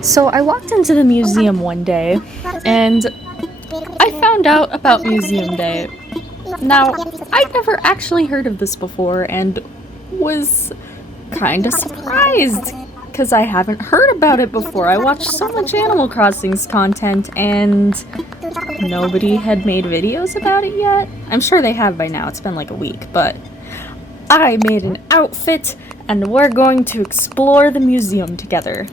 So I walked into the museum one day, and I found out about Museum Day. Now, I'd never actually heard of this before, and was kinda surprised, because I haven't heard about it before. I watched so much Animal Crossing's content, and nobody had made videos about it yet. I'm sure they have by now, it's been like a week, but I made an outfit, and we're going to explore the museum together.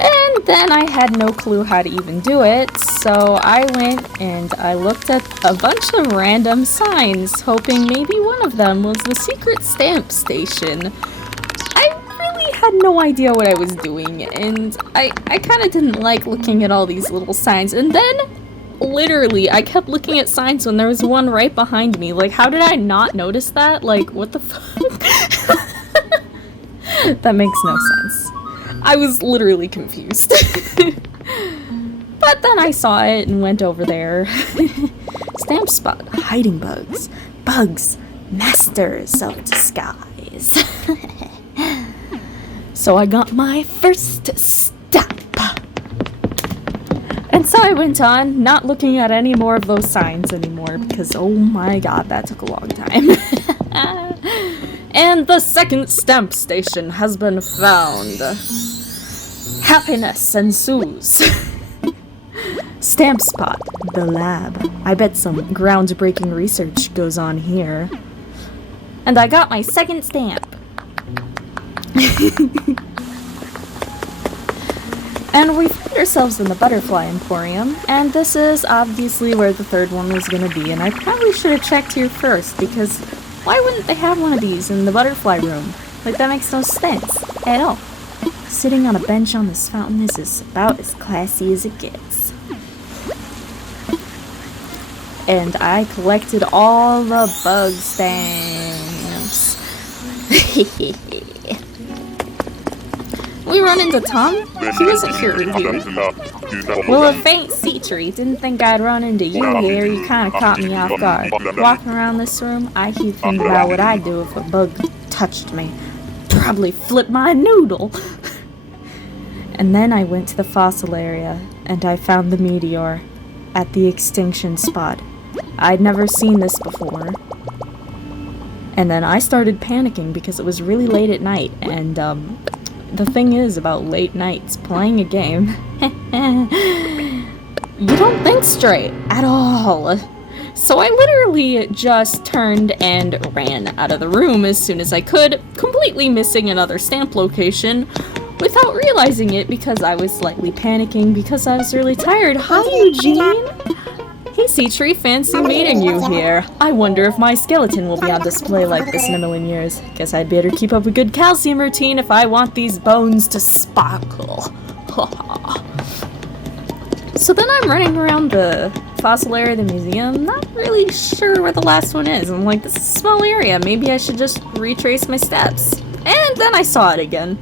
And then I had no clue how to even do it, so I went and I looked at a bunch of random signs, hoping maybe one of them was the secret stamp station. I really had no idea what I was doing, and I kind of didn't like looking at all these little signs, and then literally I kept looking at signs when there was one right behind me. Like, how did I not notice that? Like, what the fuck? That makes no sense. I was literally confused. But then I saw it and went over there. Stamp spot, hiding bugs. Bugs, masters of disguise. So I got my first stamp. And so I went on, not looking at any more of those signs anymore, because oh my god, that took a long time. And the second stamp station has been found. Happiness ensues. Stamp spot, the lab. I bet some groundbreaking research goes on here. And I got my second stamp. And we found ourselves in the Butterfly Emporium, and this is obviously where the third one was gonna be, and I probably should have checked here first, because why wouldn't they have one of these in the butterfly room? Like, that makes no sense at all. Sitting on a bench on this fountain is about as classy as it gets. And I collected all the bug stamps. We run into Tom. He wasn't here earlier. Well, a faint sea tree. Didn't think I'd run into you here. You kind of caught me off guard. Walking around this room, I keep thinking about what I'd do if a bug touched me. Probably flip my noodle. And then I went to the fossil area, and I found the meteor at the extinction spot. I'd never seen this before. And then I started panicking because it was really late at night, and the thing is about late nights playing a game, you don't think straight at all. So I literally just turned and ran out of the room as soon as I could, completely missing another stamp location without realizing it because I was slightly panicking because I was really tired. Hi, Eugene! Hey, Sea-Tree, fancy meeting you here. I wonder if my skeleton will be on display like this in a million years. Guess I'd better keep up a good calcium routine if I want these bones to sparkle. So then I'm running around the fossil area of the museum, not really sure where the last one is. I'm like, this is a small area, maybe I should just retrace my steps. And then I saw it again.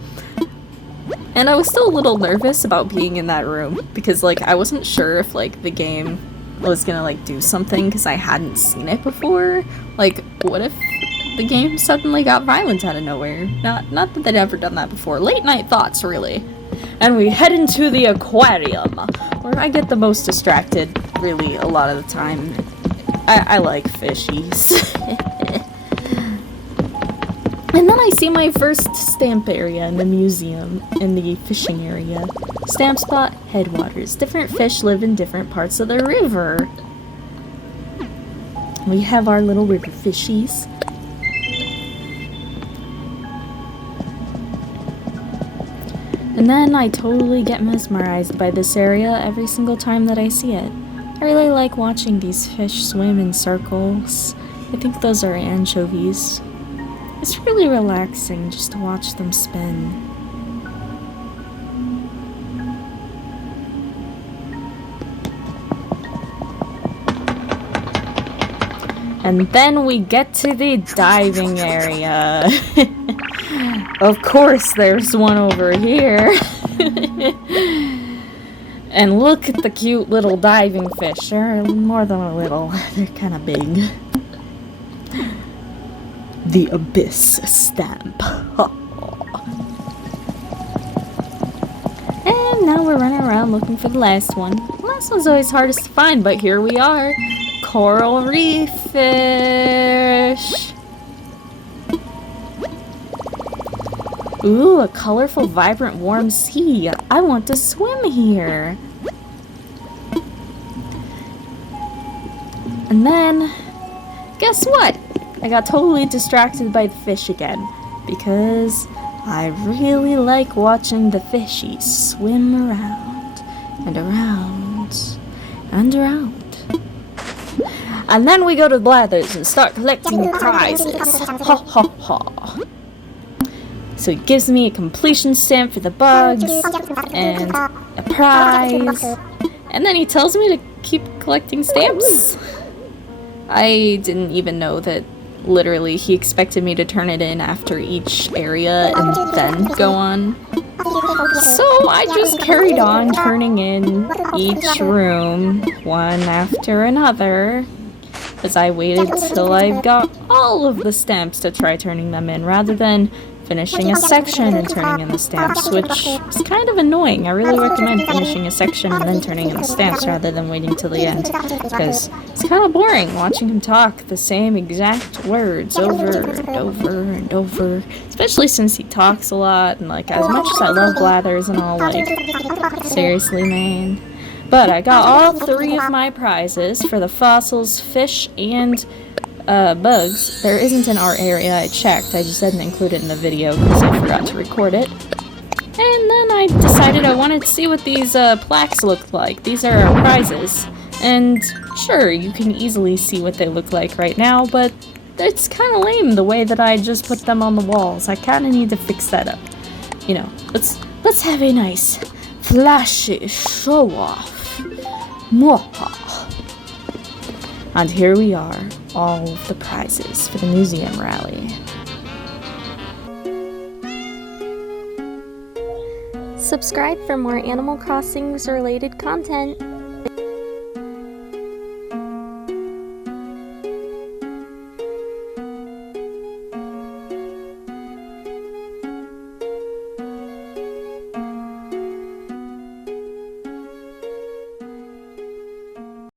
And I was still a little nervous about being in that room, because like I wasn't sure if like the game was gonna like do something because I hadn't seen it before. Like, what if the game suddenly got violent out of nowhere? Not that they'd ever done that before. Late night thoughts, really. And we head into the aquarium, where I get the most distracted, really, a lot of the time. I like fishies. And then I see my first stamp area in the museum, in the fishing area. Stamp spot, headwaters. Different fish live in different parts of the river. We have our little river fishies. And then I totally get mesmerized by this area every single time that I see it. I really like watching these fish swim in circles. I think those are anchovies. It's really relaxing just to watch them spin. And then we get to the diving area. Of course there's one over here. And look at the cute little diving fish. They're more than a little. They're kind of big. the Abyss stamp. And now we're running around looking for the last one. The last one's always hardest to find, but here we are. Coral reef fish. Ooh, a colorful, vibrant, warm sea. I want to swim here. And then, guess what? I got totally distracted by the fish again, because I really like watching the fishies swim around and around and around. And then we go to Blathers and start collecting the prizes. Ha ha ha. So he gives me a completion stamp for the bugs and a prize. And then he tells me to keep collecting stamps. I didn't even know that literally he expected me to turn it in after each area and then go on. So I just carried on turning in each room one after another as I waited till I got all of the stamps to try turning them in rather than finishing a section and turning in the stamps, which is kind of annoying. I really recommend finishing a section and then turning in the stamps rather than waiting till the end, because it's kind of boring watching him talk the same exact words over and over and over, especially since he talks a lot, and like, as much as I love Blathers and all, like, seriously, man. But I got all 3 of my prizes for the fossils, fish, and bugs. There isn't in our area, I checked. I just didn't include it in the video because I forgot to record it. And then I decided I wanted to see what these plaques look like. These are our prizes. And sure, you can easily see what they look like right now, but it's kind of lame the way that I just put them on the walls. I kind of need to fix that up. You know, let's have a nice, flashy show-off. Mwahaha. And here we are, all of the prizes for the museum rally. Subscribe for more Animal Crossings related content.